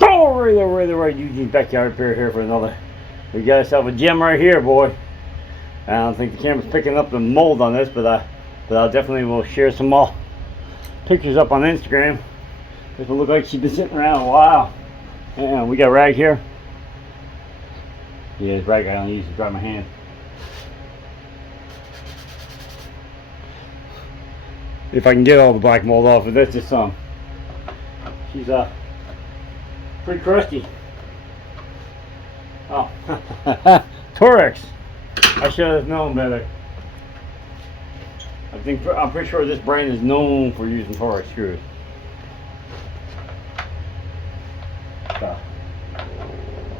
Alright, Eugene's Backyard Repair here for another. We got ourselves a gem right here, boy. I don't think the camera's picking up the mold on this, but I'll definitely will share some more pictures up on Instagram. This will look like she's been sitting around a while. And we got a rag here. Yeah, this rag I don't use to dry my hand. If I can get all the black mold off, but that's just some. She's pretty crusty. Oh, Torex. I should have known better. I'm pretty sure this brand is known for using Torex screws.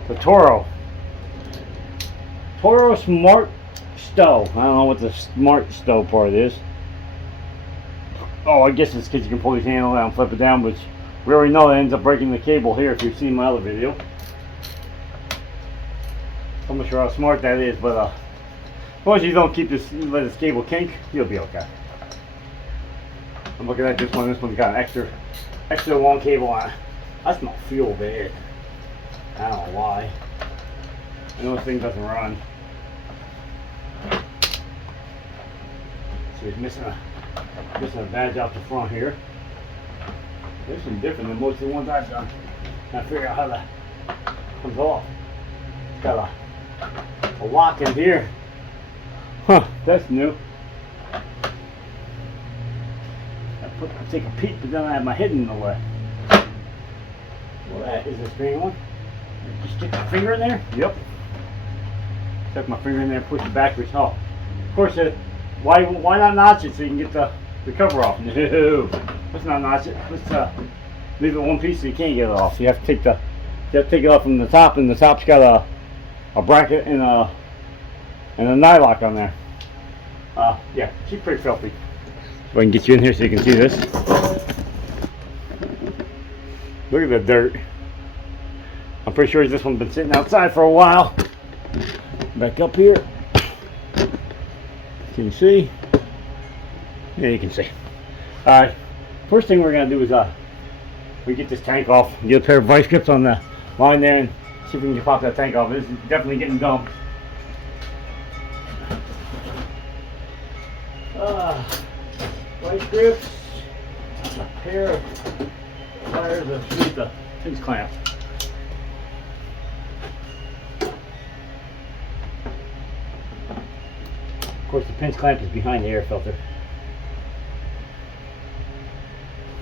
The Toro. Toro Smart Stow. I don't know what the Smart Stow part is. Oh, I guess it's because you can pull your handle out and flip it down, which we already know that ends up breaking the cable here if you've seen my other video. I'm not sure how smart that is, but as long as you don't let this cable kink, you'll be okay. I'm looking at this one. This one's got an extra long cable on it. I smell fuel bad. I don't know why. I know this thing doesn't run. So it's missing a badge off the front here. This one's different than most of the ones I've done. Trying to figure out how that comes off. It's got a lock in here. Huh, that's new. I take a peek, but then I have my head in the way. Well, that is a strange one. Just stick my finger in there. Yep. Stuck my finger in there, push it backwards. Oh, of course, why not notch it so you can get the cover off? No, let's not notch it. Let's leave it one piece so you can't get it off. You have to take it off from the top, and the top's got a bracket and a nylock on there. Yeah, she's pretty filthy. So I can get you in here so you can see this. Look at the dirt. I'm pretty sure this one's been sitting outside for a while. Back up here. Can you see? Yeah, you can see. Alright, first thing we're going to do is we get this tank off, get a pair of vice grips on the line there, and see if we can pop that tank off. This is definitely getting dumped. Vice grips, a pair of pliers underneath the pinch clamp. Of course, the pinch clamp is behind the air filter.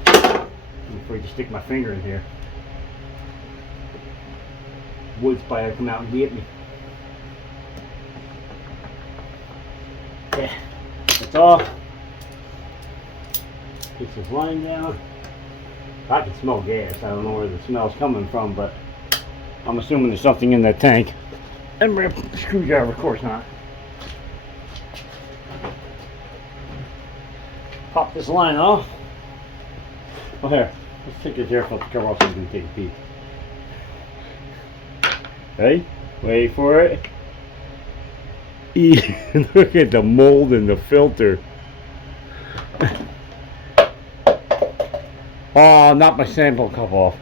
Before you just stick my finger in here, wood spider come out and get me. Okay, that's off. Get this line down. I can smell gas. I don't know where the smell's coming from, but I'm assuming there's something in that tank. And bring a screwdriver, of course not. Pop this line off. Oh, here. Let's take this air filter cover off so we can take a peek. Okay, wait for it. Look at the mold in the filter. Oh, not my sample cup off.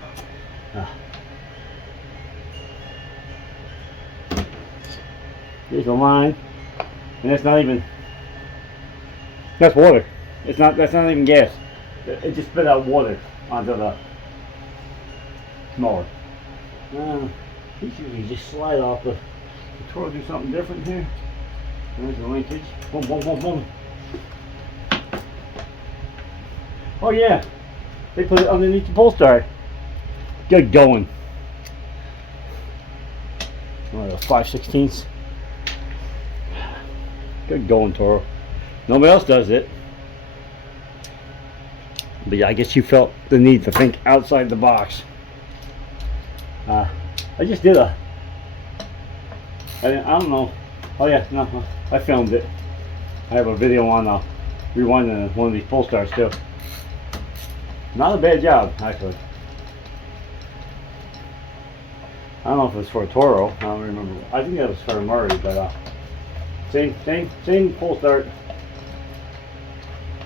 Here's the line, and that's not even. That's water. That's not even gas. It just spit out water onto the mower. These usually just slide off. The Toro do something different here. There's the linkage. Boom, boom, boom, boom. Oh yeah, they put it underneath the pull start. Good going. One of those 5/16. Good going, Toro. Nobody else does it. But yeah, I guess you felt the need to think outside the box. I just did I don't know. Oh yeah, no, I filmed it. I have a video on rewinding one of these pull stars too. Not a bad job, actually. I don't know if it's for a Toro. I don't remember. I think that was for a Murray, but same pull start.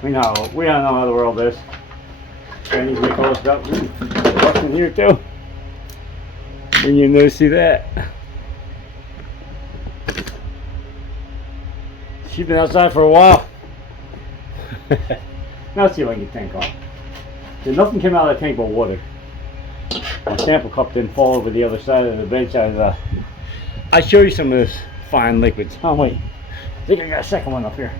We don't know how the world is. I need to make all this stuff. What's in here too? When you know, see that. She's been outside for a while. Now let's see if I can get the tank on. There's nothing came out of the tank but water. My sample cup didn't fall over the other side of the bench. I show you some of this fine liquids. Oh wait, I think I got a second one up here.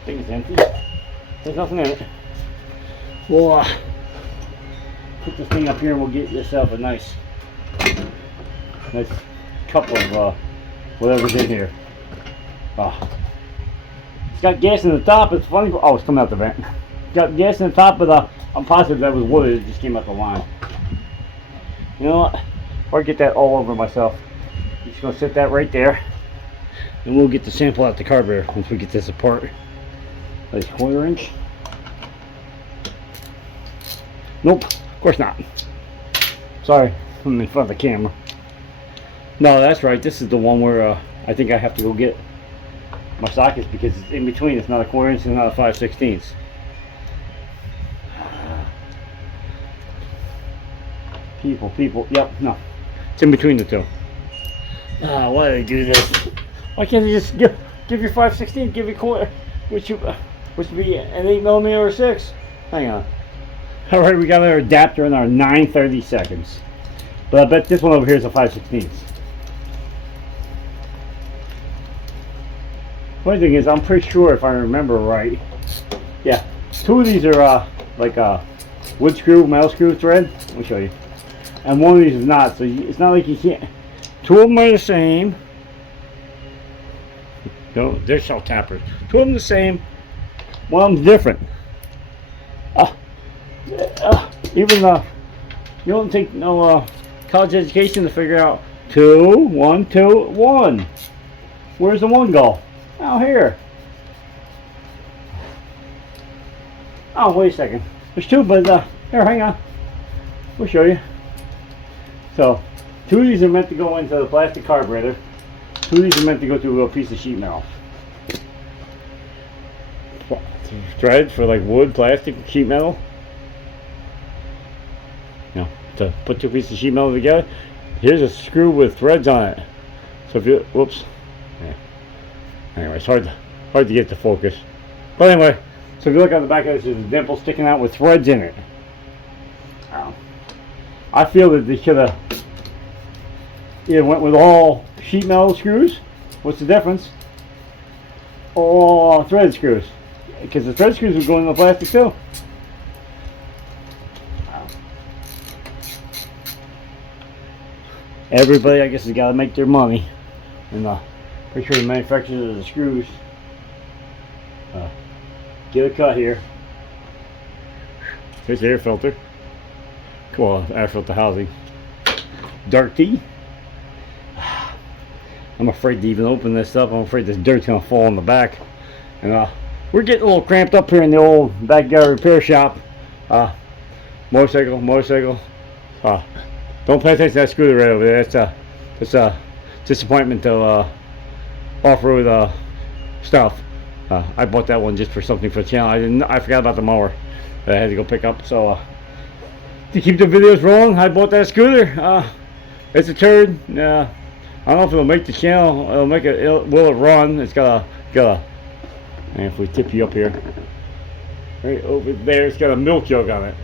I think it's empty. There's nothing in it. We'll put this thing up here and we'll get yourself a nice cup of whatever's in here. It's got gas in the top. It's funny. Oh, it's coming out the vent. It's got gas in the top, but I'm positive that was water that just came out the line. You know what? Or get that all over myself. I'm just gonna set that right there, and we'll get the sample out the carburetor once we get this apart. Nice 1/4 inch. Nope, of course not. Sorry, I'm in front of the camera. No, that's right. This is the one where I think I have to go get my sockets because it's in between. It's not a 1/4 inch, it's not a 5/16. People. Yep, no. It's in between the two. Why do they do this? Why can't they just give your 5/16, give your 1/4, which would be an 8mm or 6? Hang on. Alright, we got our adapter in our 9/32. But I bet this one over here is a 5/16. Funny thing is, I'm pretty sure if I remember right, yeah, 2 of these are like wood screw, metal screw thread. Let me show you. And 1 of these is not, so it's not like you can't. 2 of them are the same. No, they're shell tappers. 2 of them the same. 1 of them's different. Even you don't take no college education to figure out 2, 1, 2, 1. Where's the 1 go? Oh, here. Oh, wait a second. There's 2, but here, hang on. We'll show you. So, 2 of these are meant to go into the plastic carburetor. 2 of these are meant to go to a piece of sheet metal. Thread for like wood, plastic, sheet metal. You know, to put 2 pieces of sheet metal together. Here's a screw with threads on it. So if you, whoops. Yeah. Anyway, it's hard to get to focus. But anyway, so if you look on the back of this, there's a dimple sticking out with threads in it. I feel that they should have either went with all sheet metal screws. What's the difference? Or thread screws. Because the thread screws would go in the plastic too. Everybody, I guess, has got to make their money. And pretty sure the manufacturers of the screws get a cut here. There's the air filter. Well, air filter housing. Dirty. I'm afraid to even open this up. I'm afraid this dirt's gonna fall on the back. And we're getting a little cramped up here in the old backyard repair shop. Motorcycle. Don't pay attention to that scooter right over there. It's a disappointment to off-road stuff. I bought that one just for something for the channel. I forgot about the mower that I had to go pick up. So to keep the videos rolling, I bought that scooter. It's a turd. I don't know if it'll make the channel. It'll make it. Will it run? It's got a. And if we tip you up here, right over there, it's got a milk jug on it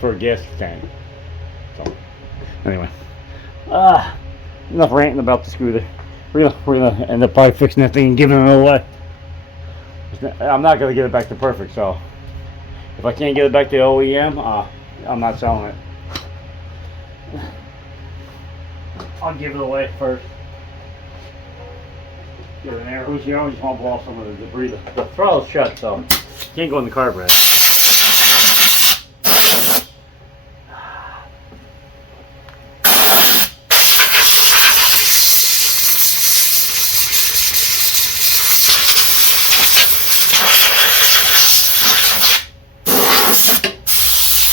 for a gas tank. So anyway, enough ranting about the scooter. We're gonna end up probably fixing that thing and giving it away. I'm not gonna get it back to perfect. So if I can't get it back to OEM, I'm not selling it. I'll give it away first. Get an air hose. You always want to blow off some of the debris. The throttle's shut, so you can't go in the carburetor.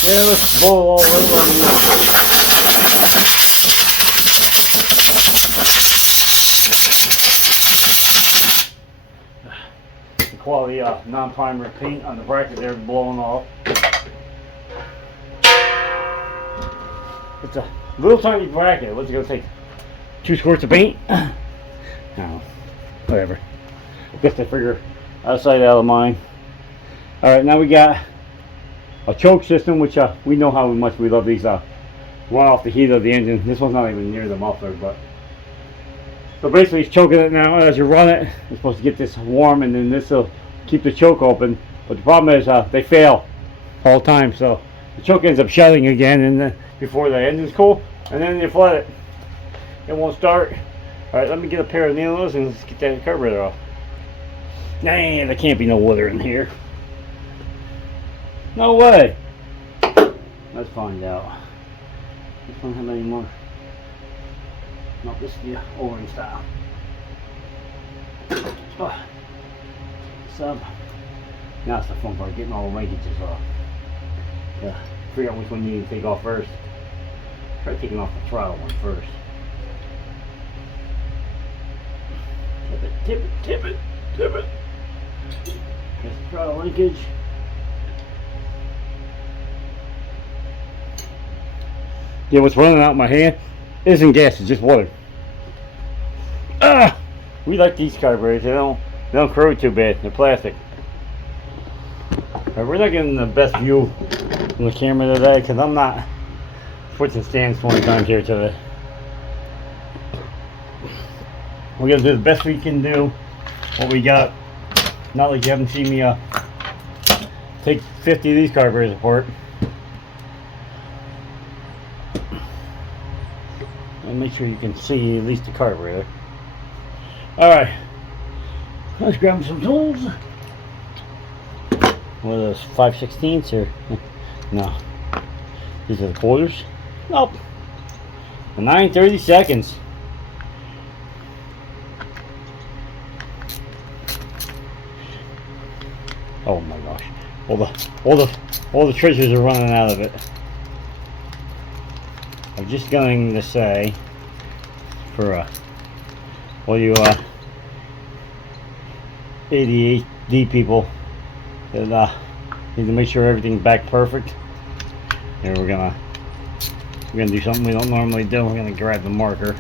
Yeah, let's blow all over you. Quality non-primer paint on the bracket there blowing off. It's a little tiny bracket. What's it gonna take? 2 squirts of paint? No, whatever. Guess I figure outside out of mine. All right, now we got a choke system, which we know how much we love these. Run off the heat of the engine. This one's not even near the muffler, but so basically it's choking it now. As you run it, it's supposed to get this warm, and then this will keep the choke open. But the problem is they fail all the time, so the choke ends up shutting again, and then before the engine's cool, and then you flood it. It won't start. All right, let me get a pair of needles and let's get that carburetor off. Nah, there can't be no water in here. No way. Let's find out. This one have any more? No, this is the O-ring style. Oh. Sub. Now it's the fun part, getting all the linkages off. Yeah, figure out which one you need to take off first. Try taking off the throttle one first. Tip it, tip it, tip it, tip it. There's the throttle linkage. Yeah, what's running out of my hand isn't gas, it's just water. Ah! We like these carburetors, they don't corrode too bad, they're plastic. Right, we're not getting the best view from the camera today because I'm not switching stands 20 times here today. We're going to do the best we can do what we got. Not like you haven't seen me take 50 of these carburetors apart. And make sure you can see at least the carburetor. Alright, let's grab some tools. What are those, 5/16 or no? These are the quarters? Nope. 9/32. Oh my gosh! All the treasures are running out of it. I'm just going to say for all you ADHD people that need to make sure everything's back perfect. Here we're gonna do something we don't normally do. We're gonna grab the marker.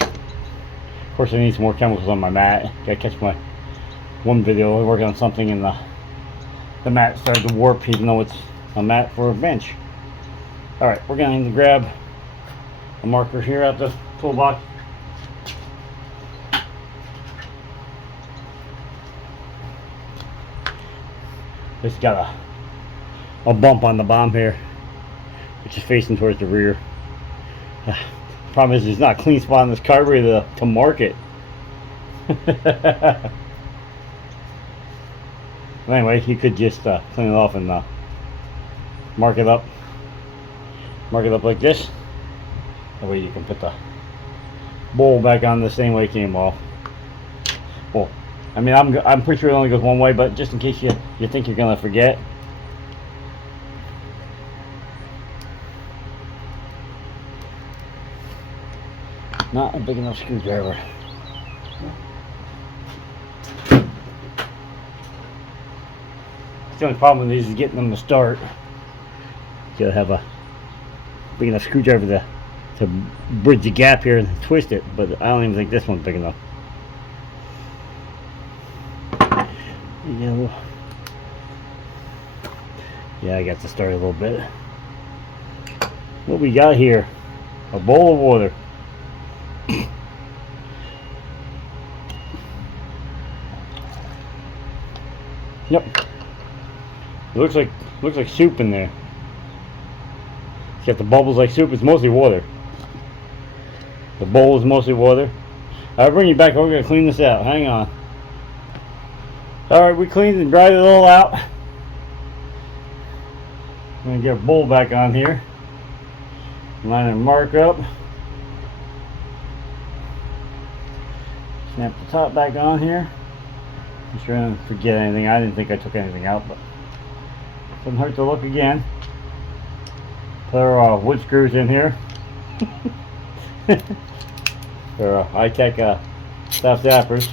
Of course, I need some more chemicals on my mat. Gotta catch my one video. I was working on something and the mat started to warp, even though it's a mat for a bench. All right, we're going to grab a marker here out the toolbox. It's got a bump on the bottom here, which is facing towards the rear. Problem is, there's not a clean spot on this carburetor to mark it. Anyway, you could just clean it off and mark it up. Mark it up like this. That way you can put the bowl back on the same way it came off. Well, I mean, I'm pretty sure it only goes one way, but just in case you think you're gonna forget. Not a big enough screwdriver. The only problem with these is getting them to start. You gotta have a big enough screwdriver to bridge the gap here and twist it, but I don't even think this one's big enough. Yeah, I got to start a little bit. What we got here? A bowl of water. Yep. It looks like soup in there. It's got the bubbles like soup. It's mostly water. The bowl is mostly water. I'll bring you back. We're gonna clean this out. Hang on. All right, we cleaned and dried it all out. I'm gonna get a bowl back on here. Line and mark up. Snap the top back on here. I'm sure I didn't forget anything. I didn't think I took anything out, but it doesn't hurt to look again. Put our wood screws in here. They're high-tech soft zappers.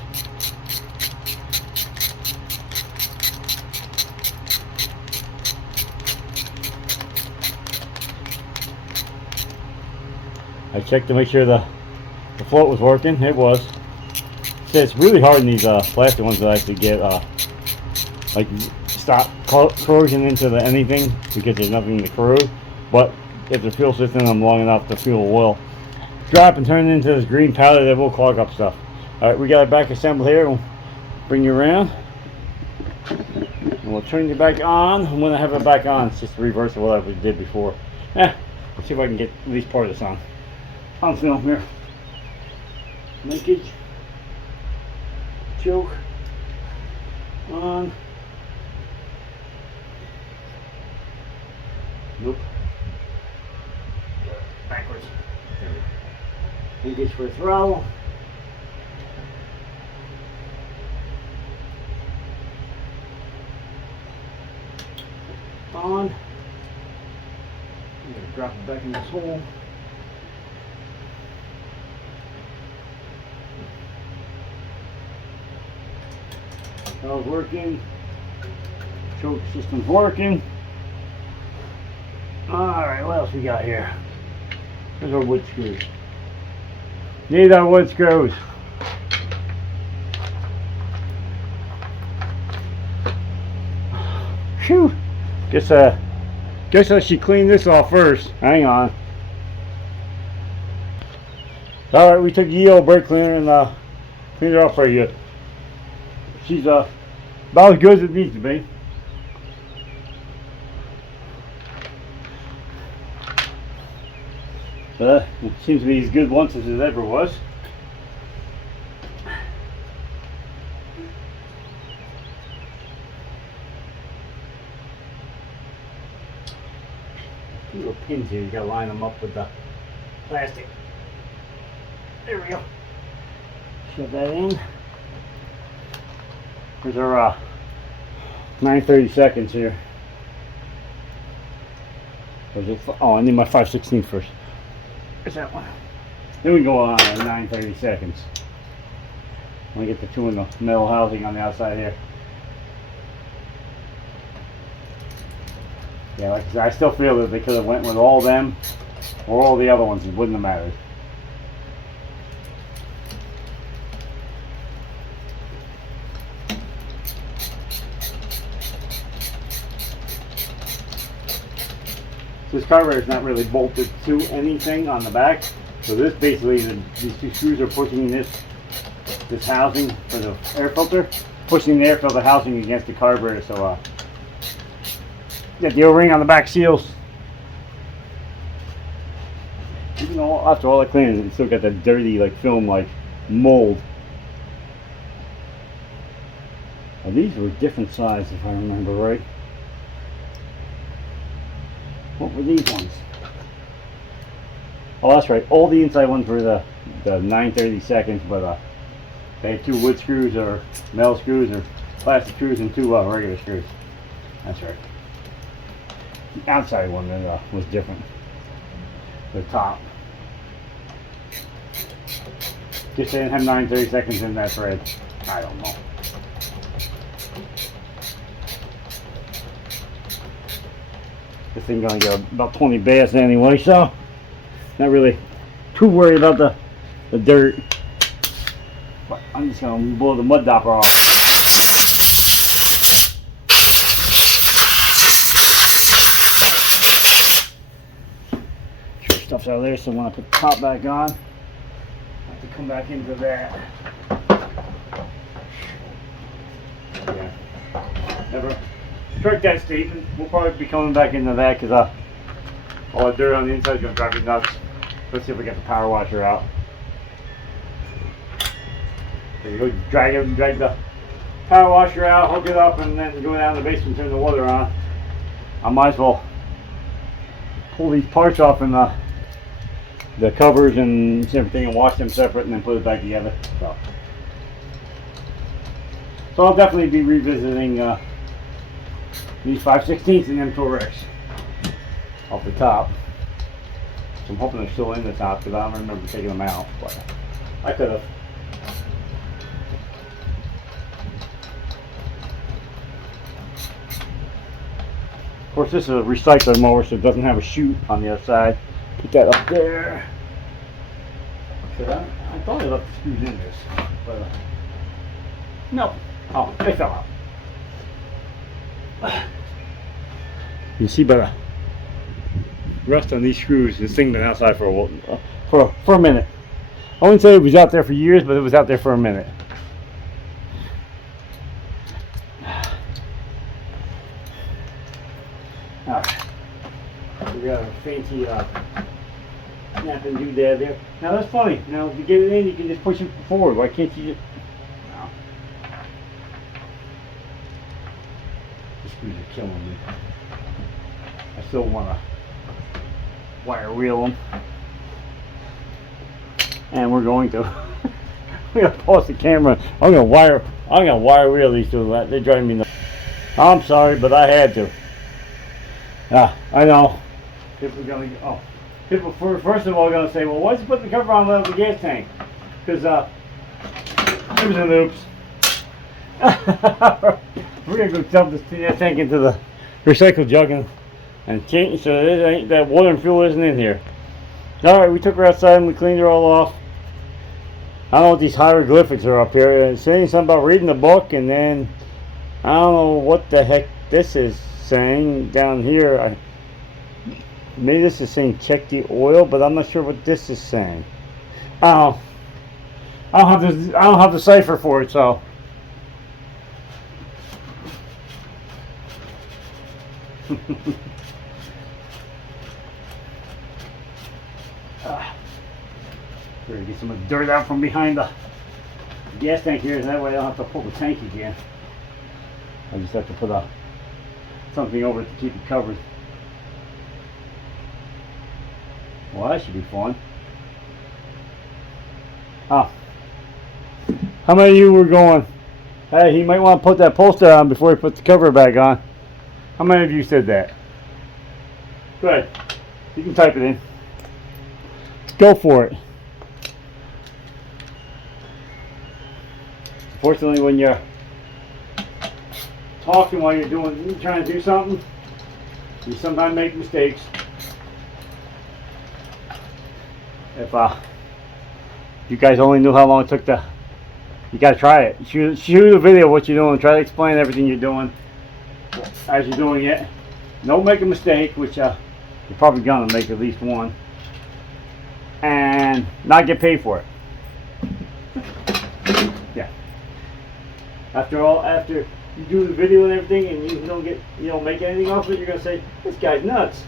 I checked to make sure the float was working. It was. See, it's really hard in these plastic ones to actually get like stop corrosion into anything because there's nothing to corrode. But if the fuel sits in them long enough, the fuel will drop and turn into this green powder that will clog up stuff. Alright, we got it back assembled here. We'll bring you around. And we'll turn you back on. And when I have it back on, it's just the reverse of what I did before. Let's see if I can get at least part of this on film here. Linkage. Choke. On. Nope. Backwards. Linkage for throttle. On. I'm going to drop it back in this hole. Valve's working. Choke system's working. Alright, what else we got here? There's our wood screws. Need our wood screws. Phew! Guess I should clean this off first. Hang on. Alright, we took the old brake cleaner and cleaned her off pretty good. She's about as good as it needs to be. It seems to be as good once as it ever was. Little pins here, you gotta line them up with the plastic. There we go. Shove that in. Here's our 9/32 here. Oh, I need my 5/16 first. Where's that one? Then we go on at 9/32. Let me get the two in the metal housing on the outside here. Yeah, like I said, I still feel that they could have went with all them or all the other ones. It wouldn't have mattered. This carburetor is not really bolted to anything on the back, so this basically these two screws are pushing this housing for the air filter, pushing the air filter housing against the carburetor. So got the O-ring on the back seals. Even though after all the cleaning, it's still got that dirty like film like mold. Now, these were different size if I remember right. What were these ones? Oh, that's right. All the inside ones were the 9/32, but they had two wood screws or metal screws or plastic screws and two regular screws. That's right. The outside one was different. The top. Guess they didn't have 9/32 in that thread. I don't know. This thing gonna get about 20 baths anyway, so not really too worried about the dirt. But I'm just gonna blow the mud dopper off. Sure, stuff's out of there, so when I put the top back on, I have to come back into that. Yeah, never strike that steep, and we'll probably be coming back into that because all the dirt on the inside is going to drive me nuts. Let's see if we get the power washer out. So you go drag the power washer out, hook it up, and then go down to the basement and turn the water on. I might as well pull these parts off and the covers and everything and wash them separate and then put it back together. So I'll definitely be revisiting these 5/16 and them Toro off the top. So I'm hoping they're still in the top because I don't remember taking them out, but I could have. Of course, this is a recycler mower, so it doesn't have a chute on the other side. Put that up there. So I thought I left the screws in this, but no. Oh, they fell out. You see by the rust on these screws, this thing been outside for a minute. I wouldn't say it was out there for years, but it was out there for a minute. Alright. We got a fancy snap and doodad there. Now that's funny. Now if you get it in, you can just push it forward. Why can't you just... No. The screws are killing me. I still want to wire wheel them. And we're going to. We're gonna pause the camera. I'm gonna wire wheel these two. They're driving me nuts. I'm sorry, but I had to. I know. People are gonna. Oh, people first of all gonna say, well, why'd you put the cover on without the gas tank? Because everything oops. We're gonna go dump this tank into the recycle jug and change so that water and fuel isn't in here. All right, we took her outside and we cleaned her all off. I don't know what these hieroglyphics are up here. It's saying something about reading the book, and then I don't know what the heck this is saying down here. Maybe this is saying check the oil, but I'm not sure what this is saying. I don't have the cipher for it, so. We're gonna get some of the dirt out from behind the gas tank here, so that way I don't have to pull the tank again. I just have to put something over it to keep it covered. Well, that should be fun. How many of you were going, hey, he might want to put that poster on before he puts the cover back on? How many of you said that? Good. You can type it in. Go for it. Fortunately, when you're talking while you're trying to do something, you sometimes make mistakes. If you guys only knew how long it took you gotta try it. Shoot a video of what you're doing. Try to explain everything you're doing as you're doing it. Don't make a mistake, which you're probably gonna make at least one, and not get paid for it. Yeah. After you do the video and everything, and you don't make anything off it, you're gonna say this guy's nuts.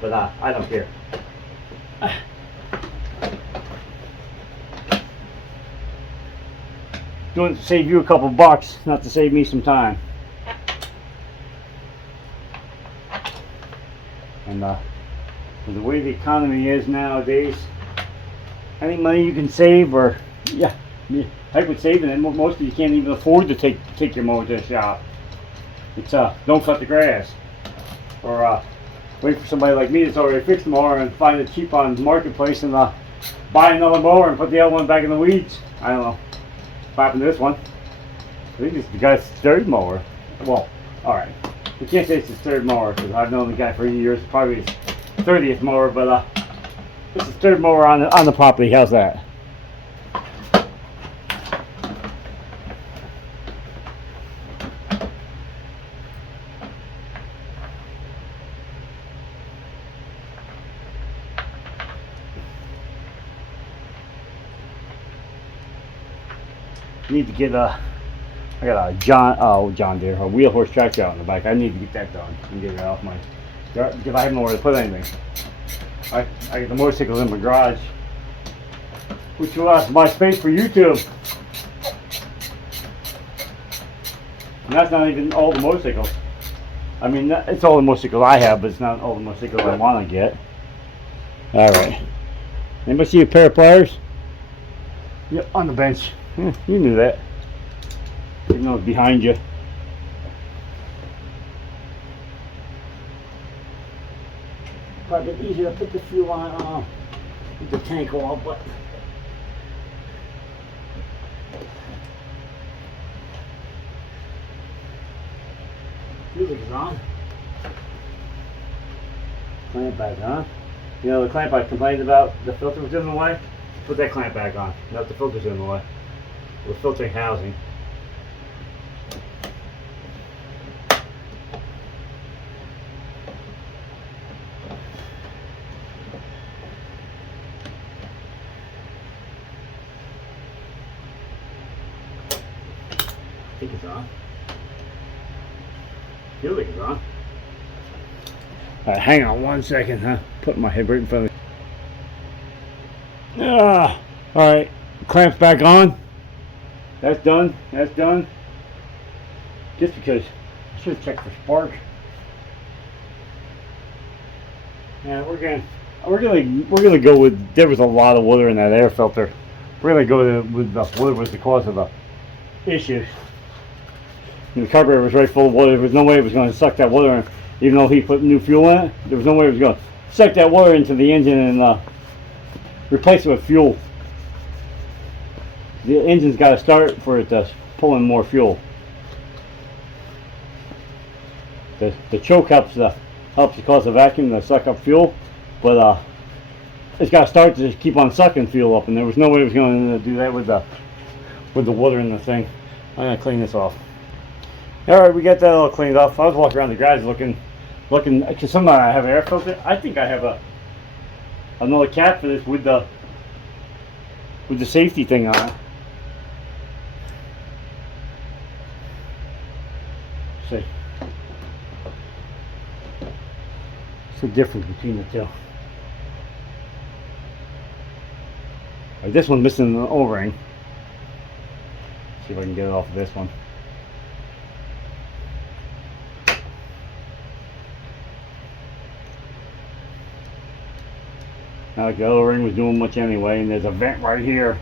But I don't care. Doing it to save you a couple bucks, not to save me some time. And with the way the economy is nowadays, any money you can save, or heck with saving it, most of you can't even afford to take your mower to the shop. It's don't cut the grass, or wait for somebody like me that's already fixed the mower and find it cheap on the marketplace and buy another mower and put the other one back in the weeds. I don't know what happened to this one. I think it's the guy's third mower. Well, alright. We can't say it's his third mower because I've known the guy for years. Probably his 30th mower, but this is third mower on the property. How's that? Need to get I got a John Deere, a wheel horse tractor out in the back. I need to get that done and get it off my yard because I have nowhere to put anything. I got the motorcycles in my garage, which allows my space for YouTube. And that's not even all the motorcycles. I mean, it's all the motorcycles I have, but it's not all the motorcycles I want to get. All right. Anybody see a pair of pliers? Yep, on the bench. Yeah, you knew that. Even though it's behind you. Probably easier to put the fuel on with the tank off, but music is on. Clamp back on. You know the clamp I complained about, the filter was in the way. Put that clamp back on. Not the filter's in the way. We're filtering housing. I think it's on. Feels like it's on. Alright, hang on 1 second, huh? Put my head right in front of me. Alright, clamps back on. That's done. That's done. Just because I should have checked for spark. Yeah, we're gonna go with. There was a lot of water in that air filter. We're gonna go with the water was the cause of the issue. And the carburetor was right full of water. There was no way it was going to suck that water in. Even though he put new fuel in it, there was no way it was going to suck that water into the engine and replace it with fuel. The engine's got to start for it to pull in more fuel. The choke helps to cause the vacuum to suck up fuel, but it's got to start to keep on sucking fuel up, and there was no way it was going to do that with the water in the thing. I'm gonna clean this off. All right, we got that all cleaned off. I was walking around the garage looking, because somehow I have an air filter. I think I have another cap for this with the safety thing on it. See, what's the difference between the two? Like this one's missing an O-ring. See if I can get it off of this one. Now the O-ring was doing much anyway, and there's a vent right here,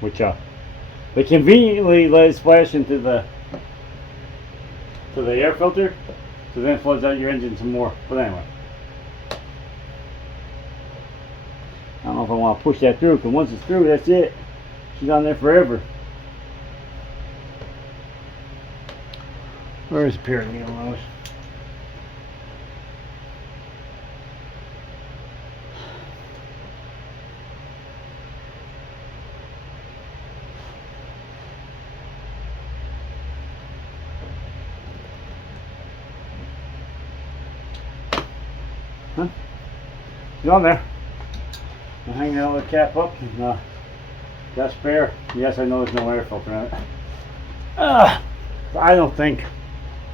which they conveniently let it splash into the air filter, so then it floods out your engine some more. But anyway, I don't know if I want to push that through, because once it's through, that's it. She's on there forever. Where's the pyramid on those? Huh? She's on there. I'm hanging that little cap up and got spare. Yes, I know there's no air filter in it. I don't think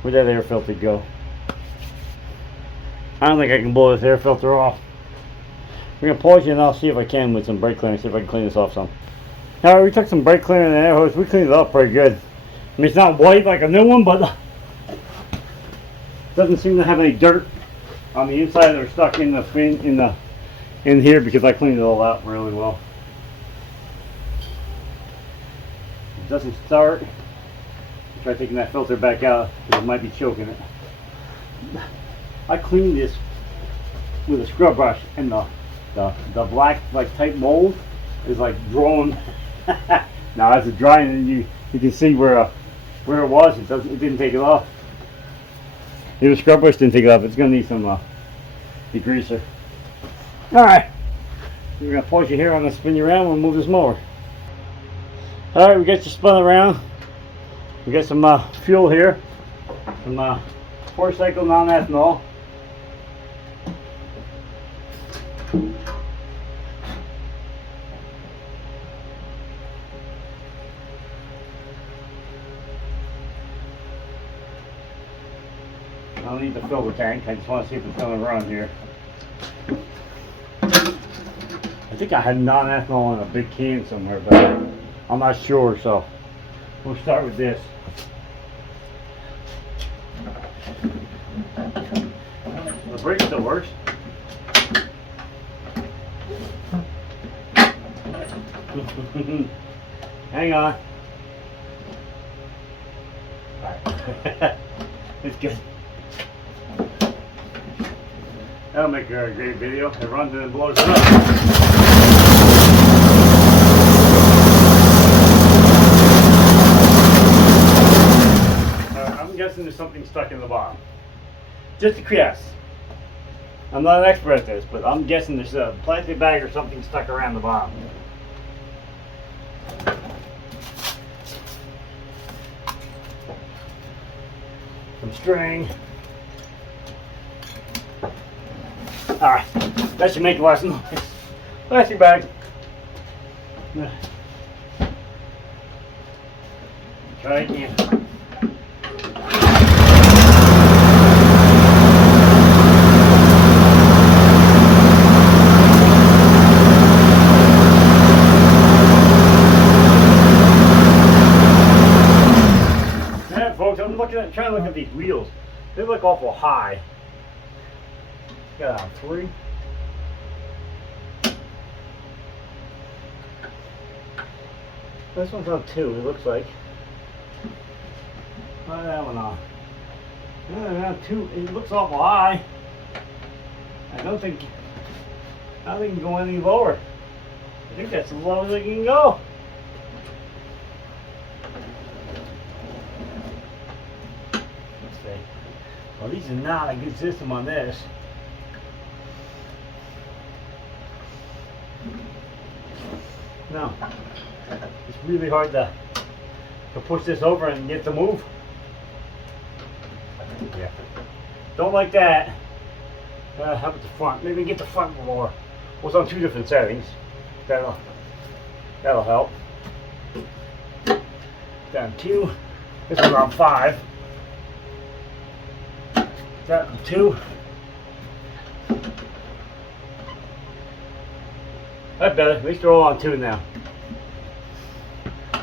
where'd that air filter go? I don't think I can blow this air filter off. We're gonna pause it and I'll see if I can with some brake cleaner, see if I can clean this off some. Alright, we took some brake cleaner in the air hose. We cleaned it up pretty good. I mean, it's not white like a new one, but doesn't seem to have any dirt on the inside that are stuck in the fin in here, because I cleaned it all out really well. It doesn't start. Try taking that filter back out because it might be choking it. I cleaned this with a scrub brush, and the black like type mold is like drawn. Now as it's drying, you can see where it was. It didn't take it off. The scrub brush didn't take it off. It's gonna need some degreaser. All right, we're gonna pause you here. I'm gonna spin you around. We'll move this mower. All right, we got you spun around. We got some fuel here, some 4-cycle non-ethanol. I don't need to fill the tank. I just want to see if it's going to run here. I think I had non-ethanol in a big can somewhere, but I'm not sure, so we'll start with this. The brake still works. Hang on. Alright. It's good. That'll make a great video. It runs and it blows it up. I'm guessing there's something stuck in the bottom. Just a guess. I'm not an expert at this, but I'm guessing there's a plastic bag or something stuck around the bottom. Some string. Alright, that should make less noise. Plastic bag. Try again. Yeah, folks, I'm trying to look at these wheels. They look awful high. Got on 3. This one's on 2, it looks like. Try that one on. Yeah, 2. It looks awful high. I don't think it can go any lower. I think that's as low as it can go. Let's see. Well, these are not a good system on this. No. It's really hard to push this over and get to move. Yeah. Don't like that. How about the front? Maybe get the front more. Well, it's on 2 different settings. That'll help. Down 2. This one's on 5. That on 2. That's better. At least they're all on 2 now. I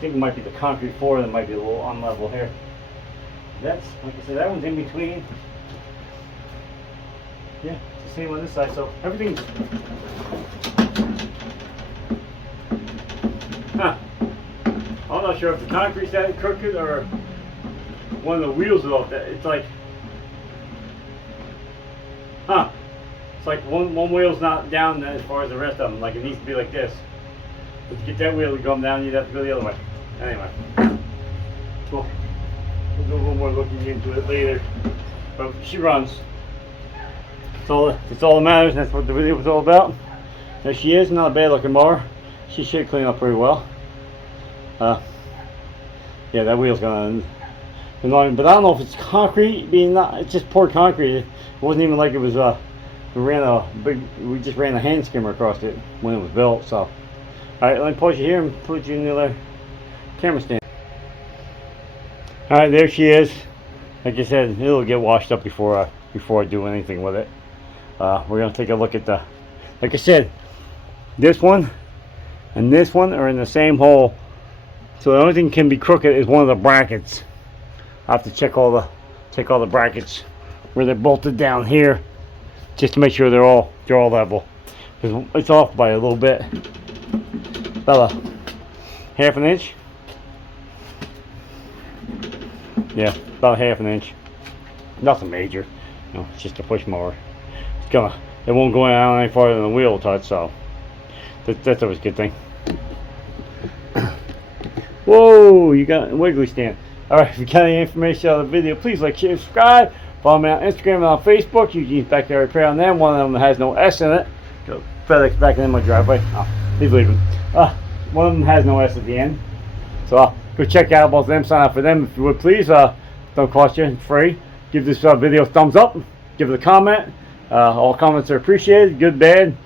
think it might be the concrete floor that might be a little unlevel here. That's, like I said, that one's in between. Yeah, it's the same on this side, so everything's... Huh. I'm not sure if the concrete's that crooked or one of the wheels is off. It's like... Huh. It's like one wheel's not down as far as the rest of them. Like it needs to be like this. But to get that wheel to come down, you'd have to go the other way. Anyway. Cool. We'll do a little more looking into it later. But she runs. It's all that matters. That's what the video was all about. There she is. Not a bad looking mower. She should clean up pretty well. Yeah, that wheel's gonna annoy me. But I don't know if it's concrete being not. It's just poured concrete. It wasn't even like it was. We just ran a hand skimmer across it when it was built. So, all right, let me pause you here and put you in the other camera stand. All right, there she is. Like I said, it'll get washed up before I do anything with it. We're gonna take a look at the. Like I said, this one and this one are in the same hole. So the only thing can be crooked is one of the brackets. I have to check all the brackets where they're bolted down here, just to make sure they're all level. Because it's off by a little bit, about a half an inch. Yeah, about half an inch. Nothing major. No, it's just a push mower. It won't go down any farther than the wheel will touch, so that's always a good thing. Whoa, you got a wiggly stand. Alright, if you got any information on the video, please like, share, subscribe. Follow me on Instagram and on Facebook. You can backyard repair on them. One of them has no S in it. Go FedEx back in my driveway. Oh, he's leaving. One of them has no S at the end. So go check out both of them. Sign up for them if you would, please. Don't cost you. It's free. Give this video a thumbs up. Give it a comment. All comments are appreciated. Good, bad,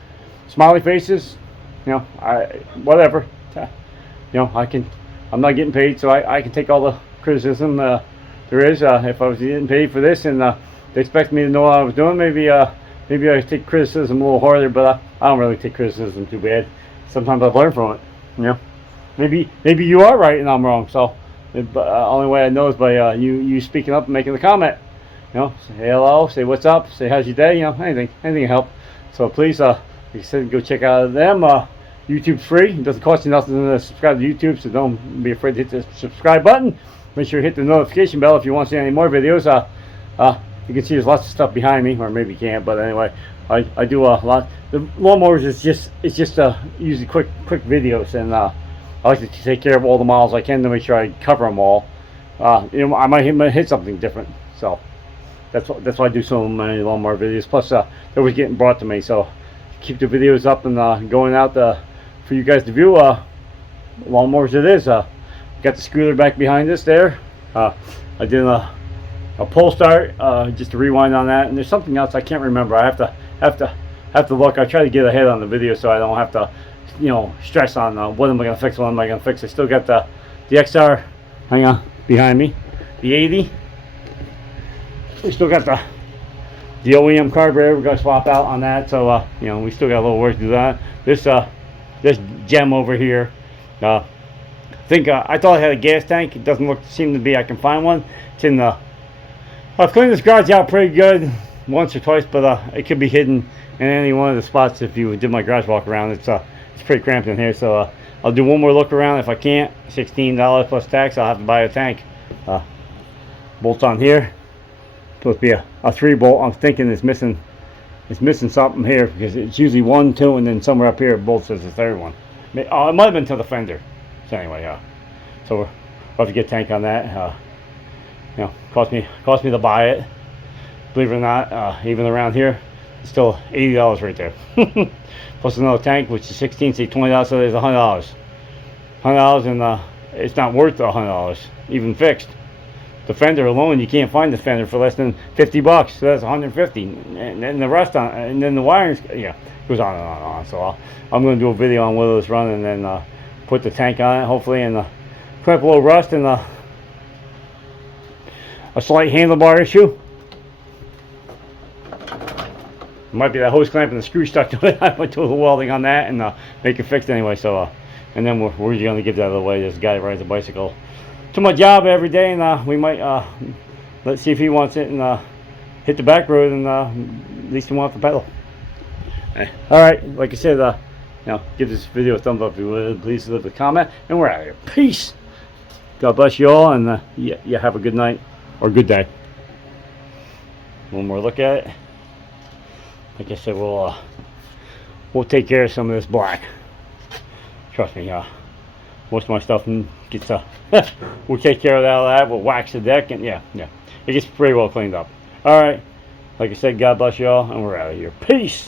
smiley faces. You know, whatever. You know, I'm not getting paid, so I can take all the criticism there is. If I was getting paid for this and they expect me to know what I was doing, maybe I take criticism a little harder, but I don't really take criticism too bad. Sometimes I learn from it. You know, maybe you are right and I'm wrong. So only way I know is by you speaking up and making the comment. You know, say hello, say what's up, say how's your day. You know, anything will help. So please, like I said, go check out them. YouTube's free. It doesn't cost you nothing to subscribe to YouTube, so don't be afraid to hit the subscribe button. Make sure you hit the notification bell if you want to see any more videos. You can see there's lots of stuff behind me, or maybe you can't, but anyway, I do a lot. The lawnmowers is just usually quick videos, and I like to take care of all the models I can to make sure I cover them all. You know, I might hit something different. So that's why I do so many lawnmower videos. Plus, they're always getting brought to me, so keep the videos up and going out for you guys to view. Lawnmowers it is. Got the scooter back behind us there. I did a pull start just to rewind on that, and there's something else I can't remember. I have to look. I try to get ahead on the video so I don't have to, stress on what am I gonna fix, what am I gonna fix. I still got the XR, hang on, behind me, the 80. We still got the OEM carburetor. We're gonna swap out on that, so we still got a little work to do that. This gem over here, I think I thought it had a gas tank. It doesn't seem to be. I can find one. It's in the. I've cleaned this garage out pretty good once or twice, but it could be hidden in any one of the spots. If you did my garage walk around, it's pretty cramped in here, so I'll do one more look around. If I can't, $16 plus tax, I'll have to buy a tank. Bolts on here, supposed to be a 3-bolt. I'm thinking it's missing something here, because it's usually 1, 2, and then somewhere up here it bolts as the third one. It might have been to the fender. So anyway, so we'll have to get a tank on that. Cost me to buy it. Believe it or not, even around here, it's still $80 right there. Plus another tank, which is 16, say $20, so there's $100. $100, and it's not worth $100, even fixed. The fender alone, you can't find the fender for less than $50, so that's $150, and then the rest on, and then the wiring, goes on and on and on. So I'm going to do a video on whether it's running, and then put the tank on it, hopefully, and clean up a little rust and a slight handlebar issue. It might be that hose clamp and the screw stuck to it. I might do a little welding on that and make it fixed anyway. So, and then we're going to get that out of the way. This guy rides a bicycle to my job every day, and we might let's see if he wants it and hit the back road, and at least he wants the pedal. All right, like I said, give this video a thumbs up if you would. Please leave a comment, and we're out of here. Peace. God bless you all, and you have a good night or good day. One more look at it. Like I said, we'll take care of some of this black. Trust me, most of my stuff gets we'll take care of all that. We'll wax the deck, and yeah, it gets pretty well cleaned up. All right, like I said, God bless you all, and we're out of here. Peace.